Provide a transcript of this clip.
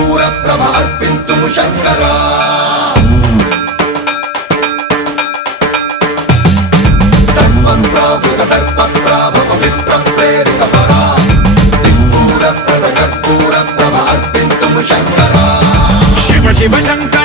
कर्पूर प्रभ अर्पिन्तुं शङ्करा सर्वं प्रावृत दर्प प्राभव विप्रं प्रेरित परा कर्पूर प्रभ अर्पिन्तुं शङ्करा शिव शिव शङ्कर